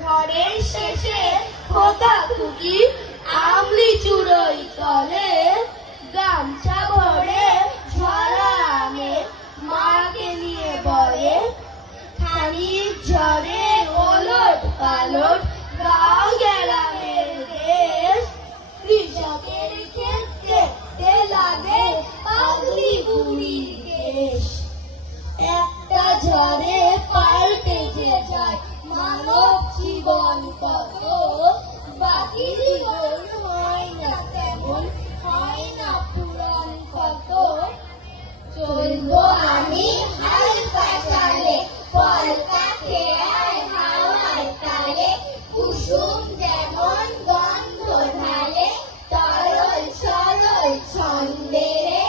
ঝড়ের শেষে খোদা খুকি আমলি চুড়োই তলে গামছা ভরে ঝরা আমে মাকে নিয়ে বলে খানিক ঝড়ে ওলট পালট গাঁও গ্রামের দেশ কৃষকের ক্ষেত্রে লাগে পাগলি বুড়ির দেশ। একটা ঝড়ে পাল্টে যে যায় মানব জীবন কত, বাকি জীবন হয় না তেমন, হয় না পুরাণ কত। চলবো আমি হালকা চালে পলকা খেয়ায় হাওয়ার তালে, কুসুম যেমন গন্ধ ঢালে তরল সরল ছন্দেরে,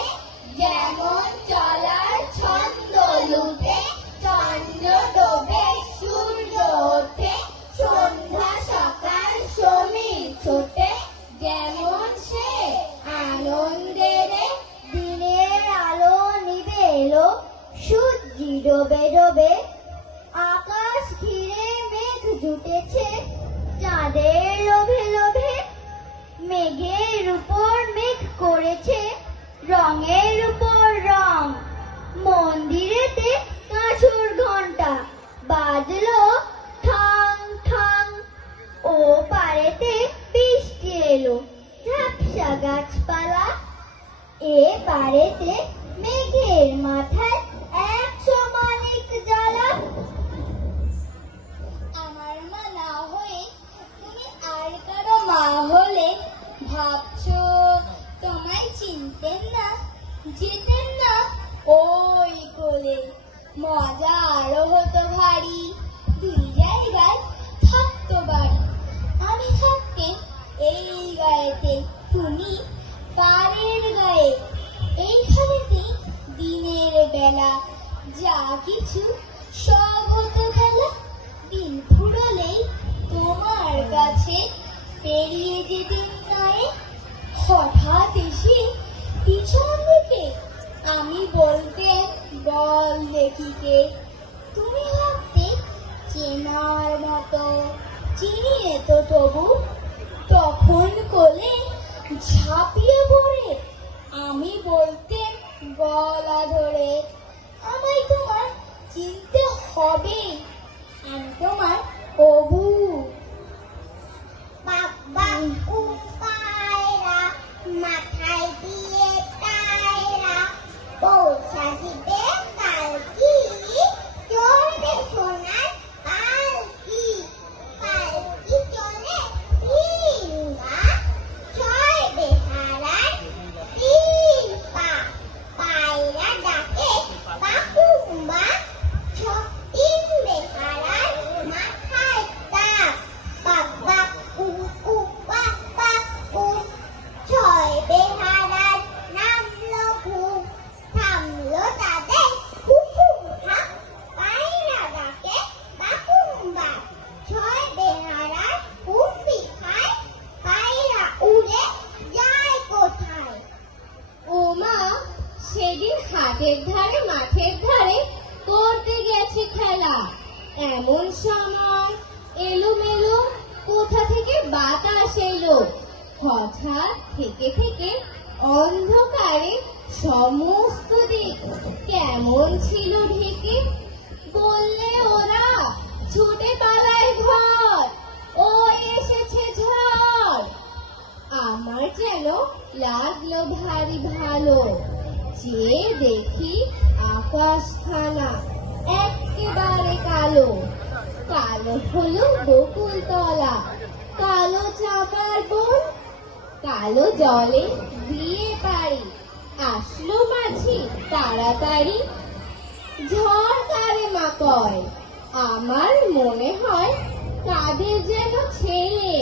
যেমন চলার ছন্দ লুটে চন্দ্র ডোবে সূর্য ওঠে, সন্ধ্যা সকাল সমীর ছোটে যেমন সে আনন্দেরে। দিনের আলো নিভে এলো সূর্যি ডোবে ডোবে, আকাশ ঘিরে মেঘ জুটেছে চাঁদের লোভে লোভে, মেঘের উপর মেঘ করেছে রঙের উপর রং, মন্দিরেতে কাঁচুর ঘন্টা বাজলো ঠাং ঠাং, ও পারেতে বৃষ্টি এলো ঝাপসা গাছপালা, এ পারেতে মেঘের মাথায় 100 মানিক জ্বালা। আমার মা না হয়ে তুমি আর কারো মা হলে ভাবছো তোমায় চিনতেন না, যেতেন না ওই কোলে, মজা আরো হতো ভারী, 2 জায়গায় থাকতো বাড়ি, আমি থাকতে এই গায়েতে, তুমি পাড়ের গায়ে, এইখানেতে দিনের বেলা যা কিছু সব হতো খেলা। দিন ফুরলেই তোমার কাছে পেরিয়ে যেদিন নয়, হঠাৎ এসে পিছন দিকে আমি বলতে বল দেখিকে, তুমি ভাবতে চেনার মতো, চিনিয়ে তো তবু, তখন কোলে ঝাঁপিয়ে পড়ে আমি বলতে গলা ধরে, আমায় তোমার চিনতে হবে, আমি তোমার অবু। বাবা পায়রা মাথায় দিয়ে টায়রা, পৌঁছা দিবে কালকি চলবে সোনার পালকি, পালকি চলে 3 গা 6 বেহারার 3 পা, পায়রা ডাকে বাকুম্বা 3 বেহারার মাথায় তাপ, বাবা কুকু বাবা কু 6 বেহারার নামলো ঘুম, থামলো তাদের হুকুম থাম, পায়রা ডাকে বাকুম্বা 6 বেহারার কুপি খায়, পায়রা উড়ে যায় কোথায়। ও মা সেদিন হাটের ধারে মাঠের ধারে করতে গেছে খেলা, এমন সময় এলোমেলো কোথা থেকে বাতাস এলো, হঠাৎ থেকে থেকে অন্ধকারে সমস্ত দিক কেমন ছিল ঢেকে, বললে ওরা ছুটে পালায় ঘর, ও এসেছে ঝড়। আমার যেন লাগলো ভারী ভালো, যে দেখি আকাশখানা একেবারে কালো, কালো হলো বকুল তলা, কালো চাপার বন, কালো জলে দিয়ে পারি, আসলো মাঝি তাড়াতাড়ি, ঝড় কারে মা কয়, আমার মনে হয় কাদের যেন ছেলে,